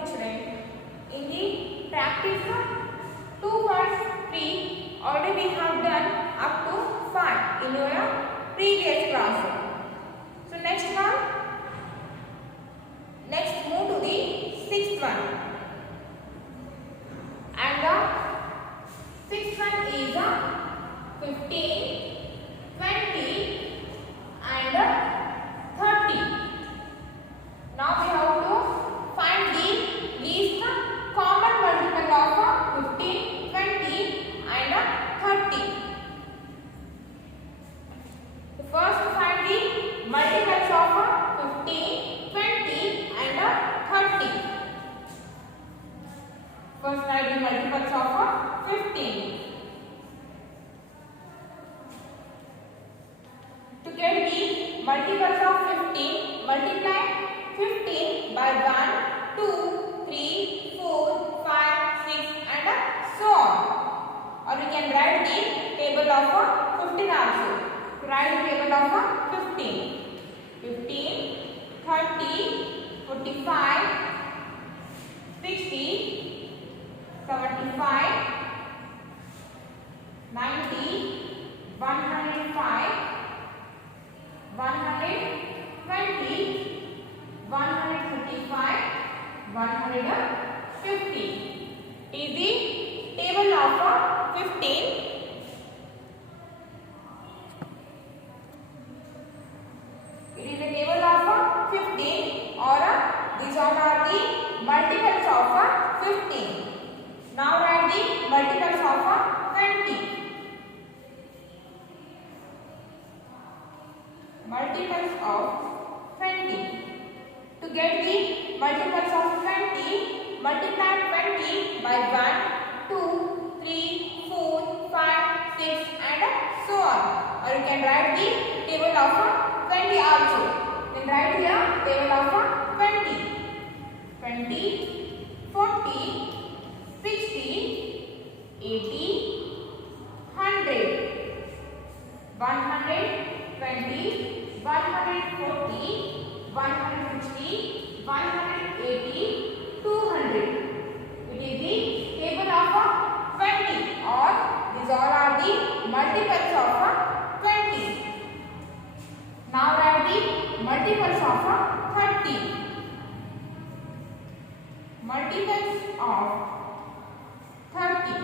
morning children. In the practice 2 parts 3 already we have done up to 5 in your previous class. So next move to the 6th one. And the 6th one is 15, 20 and 30. Now we have to find the least common multiple of 15, 20 and 30. So first find the multiples of 15, 20 and 30. First write the multiples of 15. To get the multiples of 15, multiply 15 by 1, 2, 3, 4, 5, 6 and so on. Or we can write the table of 15 also. To write the table of 15. 15, 30, 45, 60, 75, 90, 105, 120, 135, 150 is the table of 15. It is the table of 15 or these all are the multiples of 15. Now write the multiples of 20. Multiples of 20. To get the multiples of 20, multiply 20 by 1, 2, 3, 4, 5, 6 and so on. Or you can write the table of 20 also. Then write here table of 20. 20, 40, 60, 80, 100, 120, 140, 160, 180, 200. It is the table of 20 or these all are the multiples of 20. Now write the multiples of 30. Multiples of 30.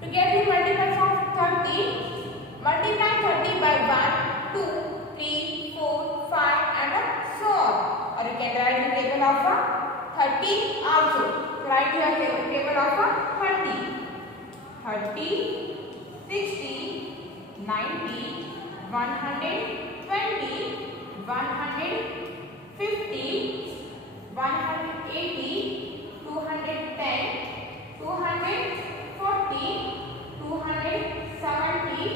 To get the multiples of 30, multiply 30 by 1, 2, 3, 4, 5 and so on. Or you can write the table of 30 also. Write your table of 30. 30, 60, 90, 120, 150, 180, 210, 240, 270,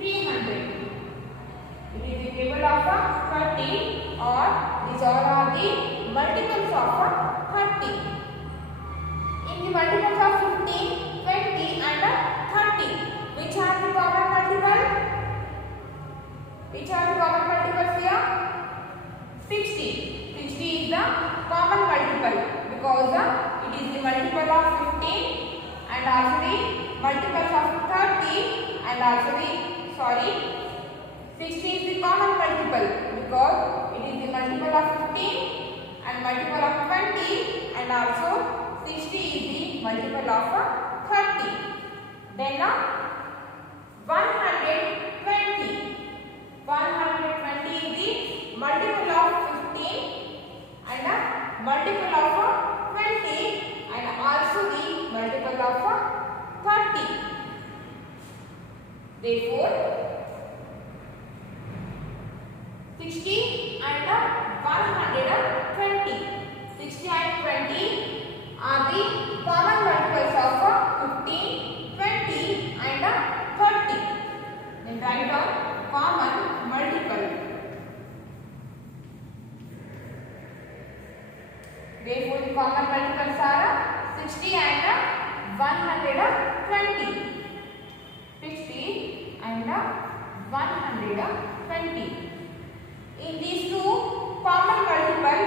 300. It is the table of 30 or these all are the multiples of 30. In the multiples of 15, 20 and 30, which are the common multiple? Which are the common multiples here? 60. 60 is the common multiple because it is the multiple of 15 and also the multiples of 30 and also the 60 is the common multiple because it is the multiple of 15 and multiple of 20 and also 60 is the multiple of 30. Then 120. 120 is the multiple of 15 and multiple of 20 and also the multiple of 30. Therefore, 60 and 120. 60 and 20 are the common multiples of 15, 20 and 30. Then write down common multiple. Therefore, the common multiples are 60 and 120. 60 and 120. In these two common multiple,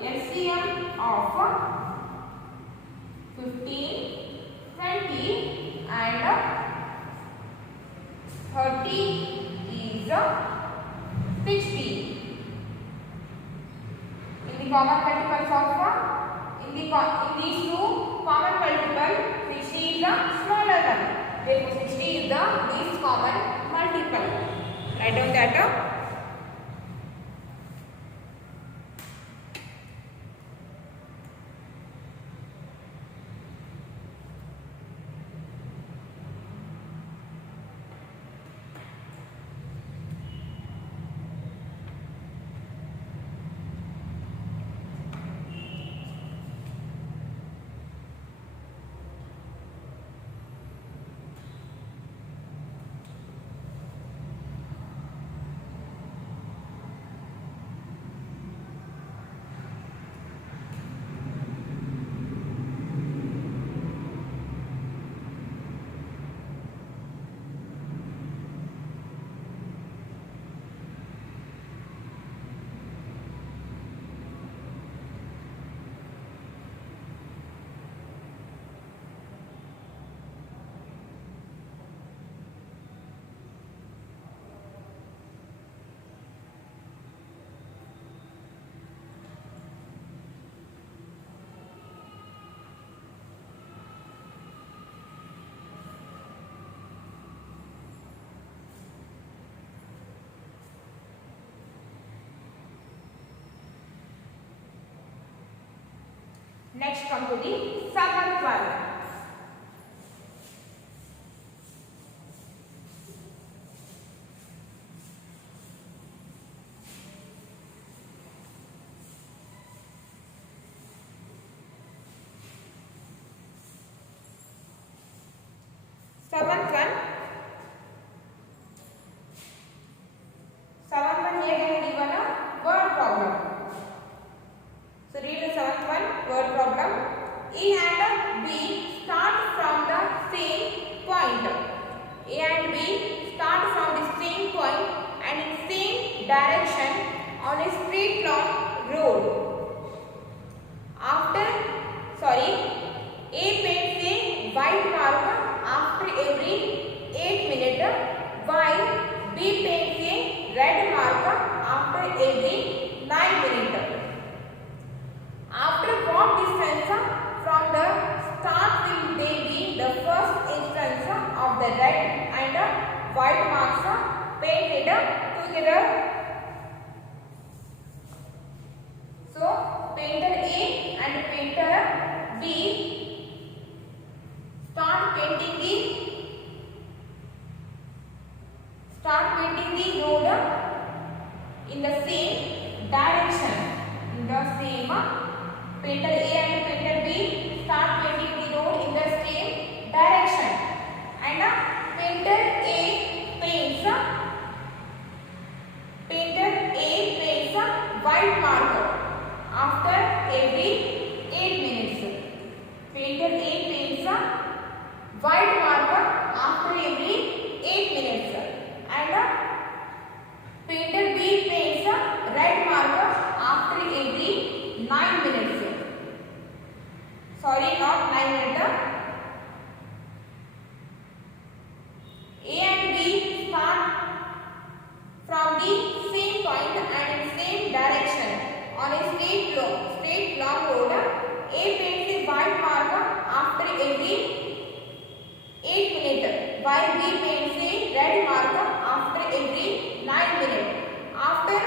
LCM of 15, 20 and 30 is 60. In the common multiples of in these two common multiple, 60 is the smaller one. Therefore, 60 is the least common multiple. Write down that. Next come to the seventh one. Seventh one here they have given a word problem. So read the seventh one, word problem. A and B start from the same point. A and B start from the same point and in same direction on a straight long road. A paints a white mark after every 8 minutes, while B paints a red mark after every 9 minutes. After what distance from the start will they be the first instance of the red and white marks painted together? So, painter A and painter B start painting the road in the same direction. Painter A and painter B start painting the road in the same direction, and painter A paints white marker after every 8 minutes. Painter A paints white marker after every 8 minutes, and painter B paints red marker after every 9 minutes. Sorry, not 9 minutes. A and B start from the same point and in same direction on a straight long road. A paints a white marker after every 8 minutes, while B paints a red marker after every 9 minutes. After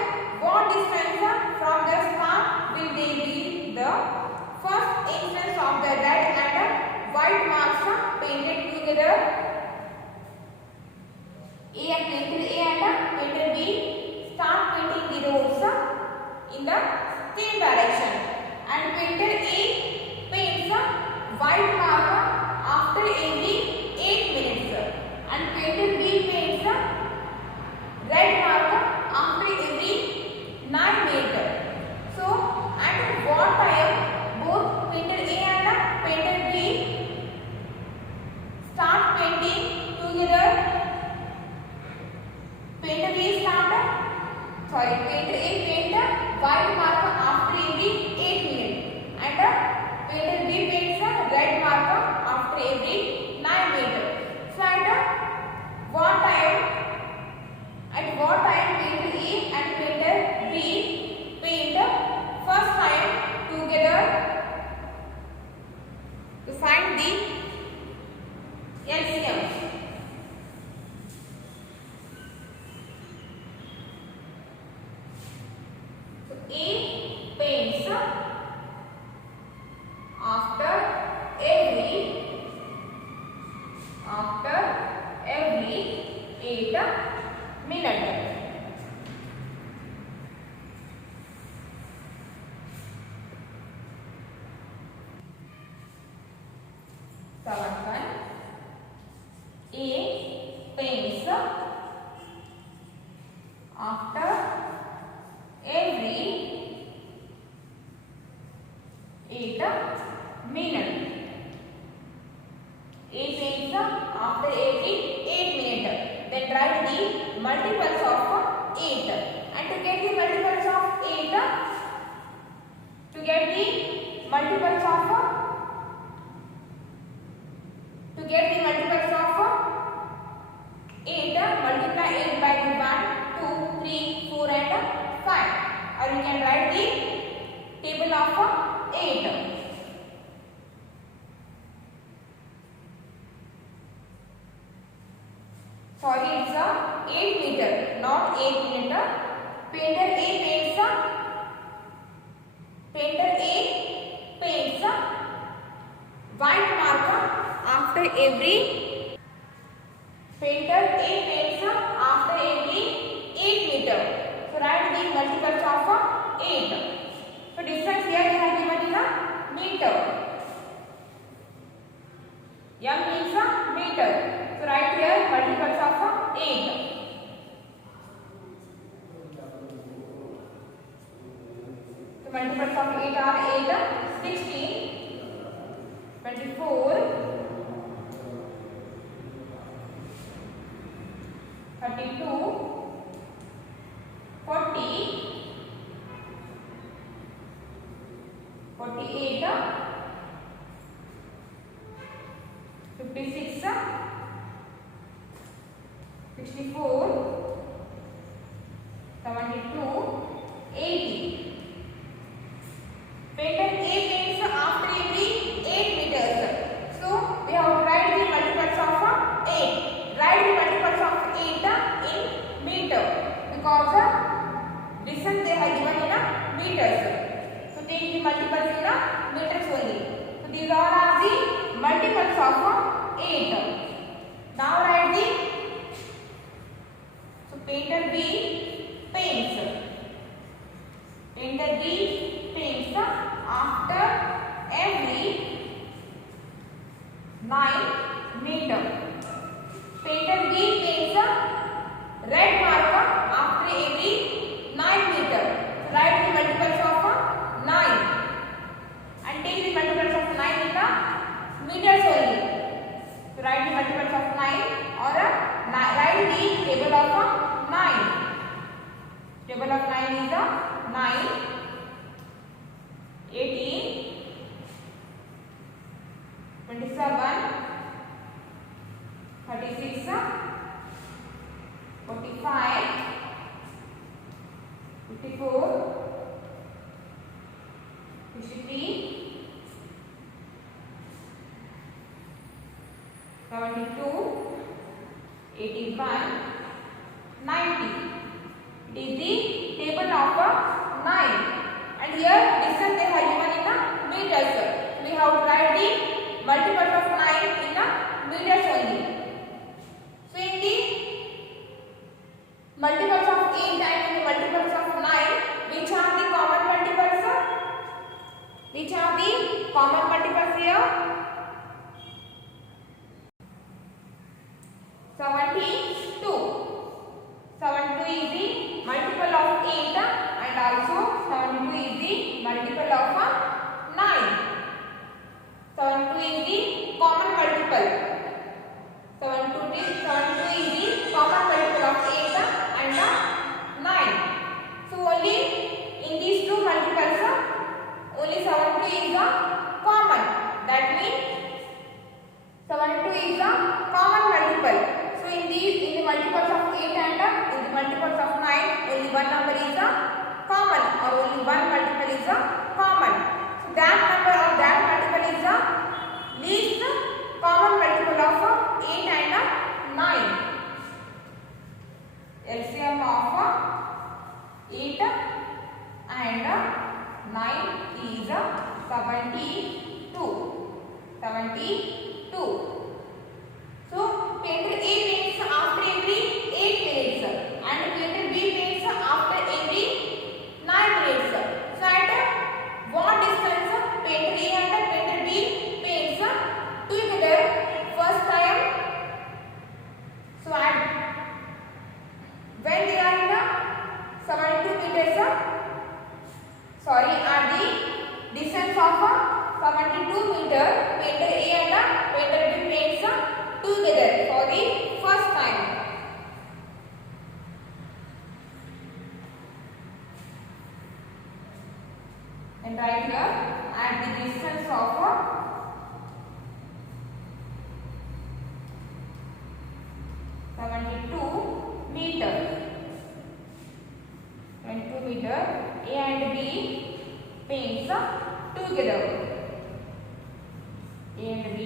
what distance from the start will they be the first instance of the red and white marks painted together? Painter A and painter B start painting the roads in the same direction, and painter A paints white marker after every 8 minutes, and painter B paints red marker after every 9 minutes. So, at what time both painter A and painter B start painting together? Painter A paints white marker after every A paints after every 8 minutes. Seventh one, A paints after every 8 minutes. A paints after every 8 minutes. Then write the multiples of 8. And to get the multiples of 8, to get the multiples of 8, multiply 8 by the 1, 2, 3, 4 and 5. Or you can write the table of 8. Sorry, it's 8 meter, not 8 meter. Painter A paints white marker after every 8 meter. So write the multiples of 8. So distance here they have given in a meter. M means a meter. So write here multiples of 8. So multiples of 8 are 8, 16, 24, 32, 40, 48, 56, 64, 72, 80. Painter A paints after every 8 meters. So we have to write the multiples of 8. Write the multiples of 8 in meter because distance they have given in meters. So take the multiples in meters only. So these all are the multiples of 8. Now write the painter B paints after every 9 meter. Painter B paints red marker after every 9 meter. Write the multiples of 9 and take the multiples of 9 in the meters only. So write the multiples of 9 or write the table of 9. Table of 9 is 9, 18, 27, 36, 45, 54, 53, 72, 81, 90. It is the table of 9. And here distance they have given in meters. We have to write the multiples of 9 in meters only. So in the multiples of 8 and in the multiples of 9, which are the common multiples? Which are the common multiples here? 72. 72 is the multiple of 8 and also 72 is the multiple of 9. 72 is the common multiple. 72 is the common multiple of 8 and 9. So only in these two multiples, only 72 is common. That means 72 is a common multiple. So in the multiples of 8 and in the multiples of 9, only one number is common or only one multiple is common. So that number of that multiple is least common multiple of 8 and 9. LCM of 8 and 72. 72. So painter A paints after every 8 minutes and painter B paints after every 9 minutes. So at what distance painter A and painter B paints together first time? So at when they are in the 72 meters, sorry, at the distance of 72 meter, painter A and painter B paints together for the first time. And right here at the distance of 72 meter. 22 meter, A and B paints together. A and B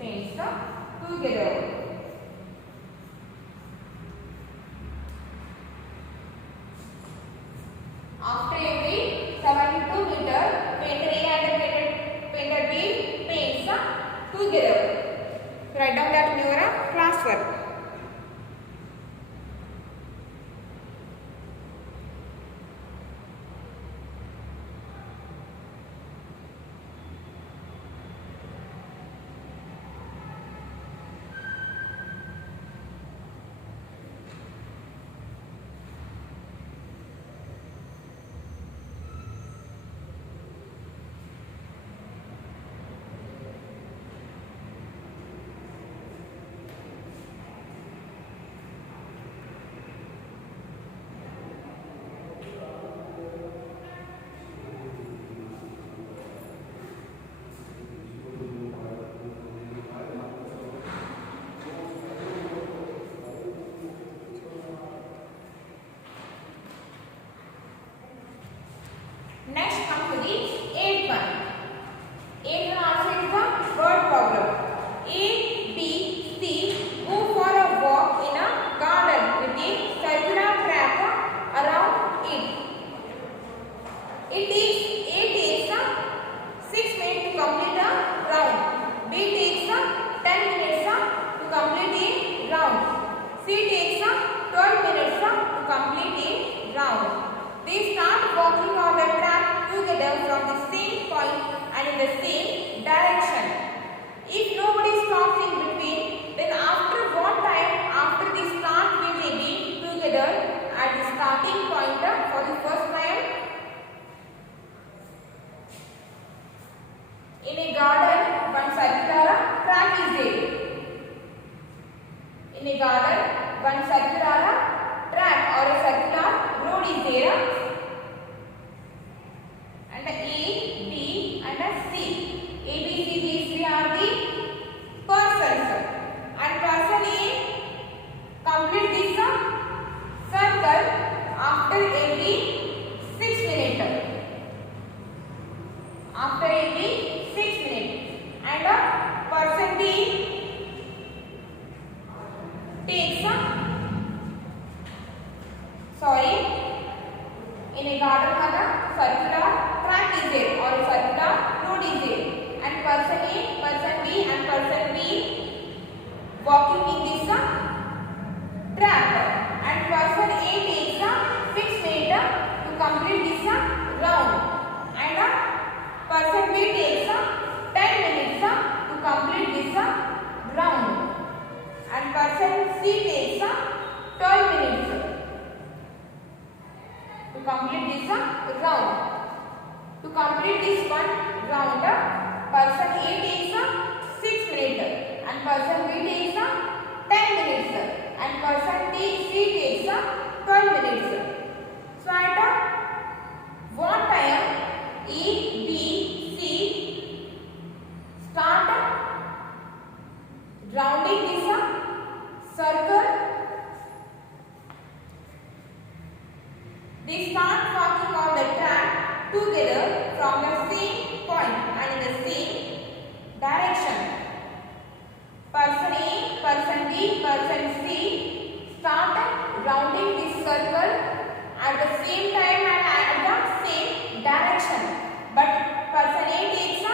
paints together. After every 72 meter, painter A and painter B paints together. Write down that in your class work. Next come to the 8th one. 8th one also is the word problem. A, B, C go for a walk in a garden with a circular track around it. A takes 6 minutes to complete a round. B takes 10 minutes to complete a round. C takes 12 minutes to complete a round. They start walking on the track together from the same point and in the same direction. If nobody stops in between, then after what time after they start will they be together at the starting point for the first time? In a garden, one circular track is there. In a garden, one circular track or a circular road is there. And A, B and C. A, B, C, these three are the persons. And person A complete this circle after every 6 minutes. After every 6 minutes. And person B takes in a garden circular track is there or a circular road is there, and person A, person B and person B walking in this track, and person A takes 6 minutes to complete this round, and person B takes 10 minutes to complete this round, and person C takes 12 minutes to complete this round. To complete this one round, person A takes 6 minutes and person B takes 10 minutes and person C takes 12 minutes. So at what time A, B, C start rounding this circle? They start walking on the track together from the same point and in the same direction. Person A, person B, person C start rounding this circle at the same time and at the same direction. But person A takes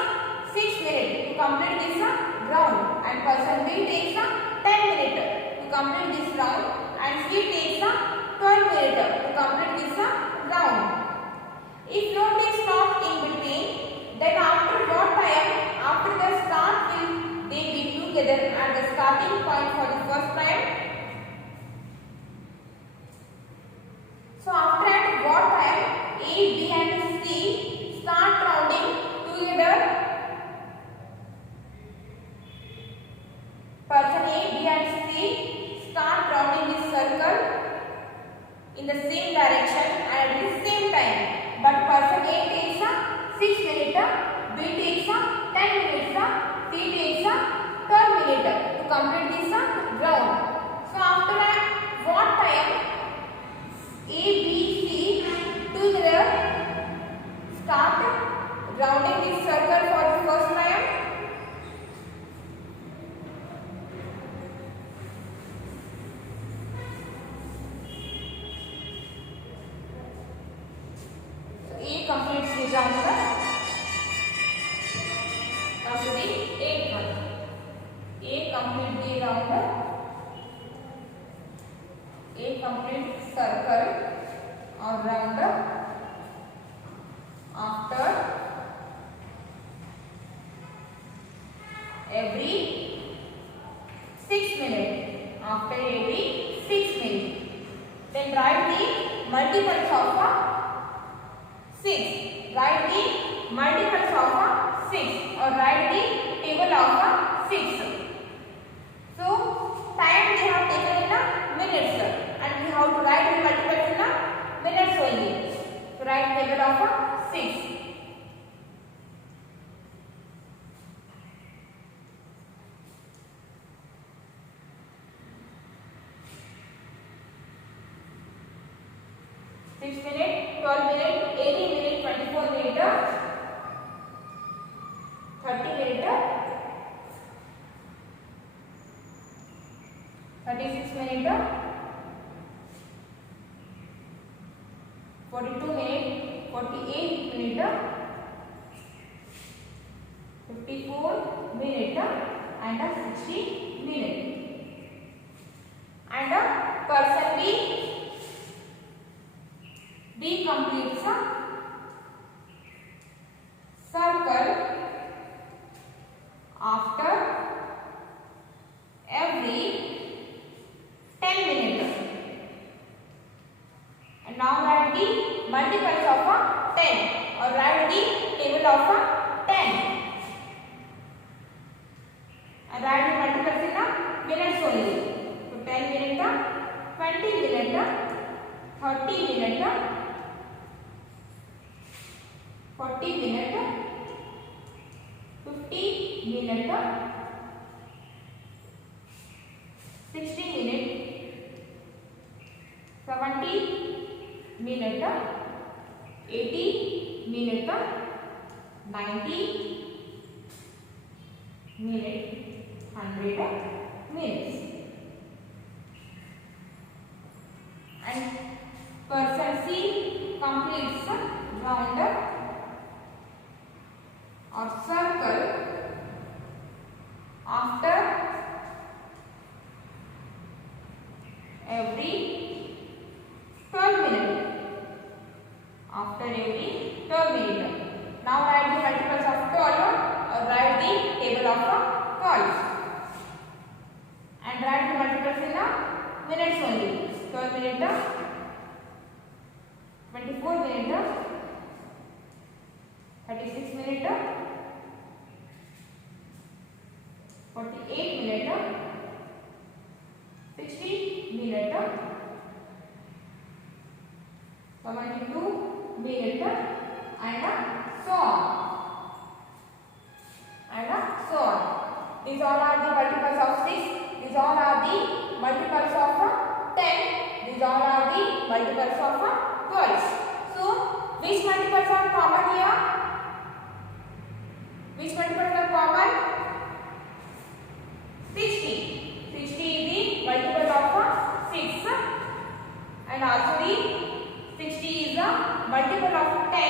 complete this round, and C takes a 12 minutes to complete this round. If note is not in between, then after what time after the start will they be together at the starting point for the first time? So after at what time A, B and C start rounding together? Person A, B and C start rounding this circle in the same direction and at the same time. But person A takes a 6 minutes, B takes a 10 minutes, C takes a 12 minutes to complete this round. So after that, what time A, B, C together start rounding this circle for the first time? So A completes this round. Now to the 8th one. A complete the round. A complete circle or round after every 6 minutes. After every 6 minutes. Then write the multiples of 6. Write the multiples of 6 or write the table of 6. So time they have taken in minutes and we have to write the multiples in minutes only. So write table of 6. minutes, 12 minutes, 18 minutes, 24 minutes, 30 minutes, 36 minutes, 42 minutes, 48 minutes, 54 minutes, and 60 minutes. And person B completes a circle after every 10 minutes. And now write the multiples of 10 or write the table of 10. And write the multiples in minutes only. So 10 minutes, 20 minutes, 30 minutes, 40 minutes, 50 minutes, 60 minutes, 70 minutes, 80 minutes, 90 minutes, 100 minutes. And person C completes round or circle after every 12 minutes. After every 12 minutes. Now write the multiples of 12 or write the table of 12. And write the multiples in minutes only. 12 minutes, 24 minutes, 36 minutes, 48 minutes, 60 minutes, 72 minutes, and so on. These all are the multiples of 6. These all are the multiples of 10. These all are the multiples of 12. So, which multiples are common here? Which multiples are common? 60. 60 is the multiple of 6. And also the 60 is a multiple of 10.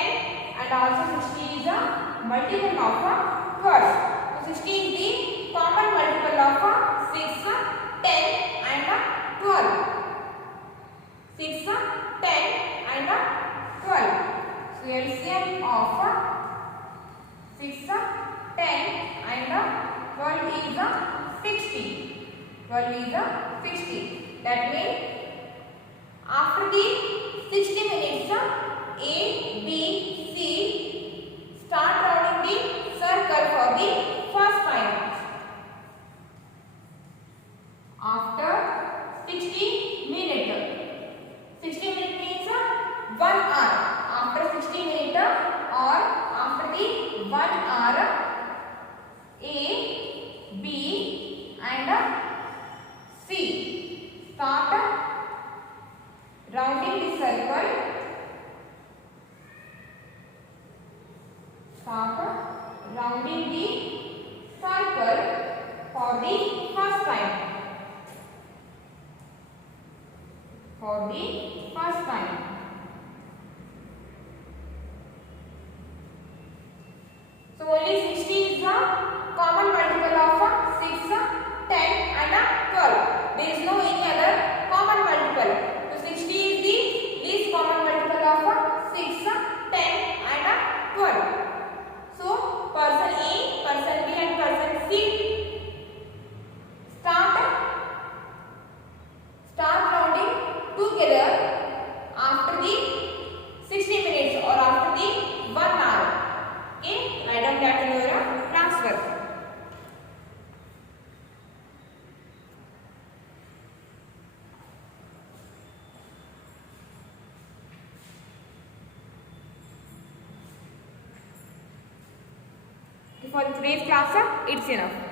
And also 60 is a multiple of 12. So, 60 is the common multiple of 6, 10 and 12. 6, 10 and 12. So LCM of 6, 10 and 12 is 60. 12 is 60. That means after the 60 minutes, A, B, C start rounding the circle for the first time. After 60 minutes. 60 minutes means 1 hour. After 60 minutes or after the 1 hour, A, B and C start rounding the circle. Start rounding the circle for the first time. For the first time. So only 60 is the common multiple of 6, 10 and 12. There is no any other common multiple. So 60 is the least common multiple of 6, 10 and 12. So person A, person B and person C start rounding together after the 60 minutes or after the 1 hour. Okay, write down that in your transfer. For today's class, it's enough.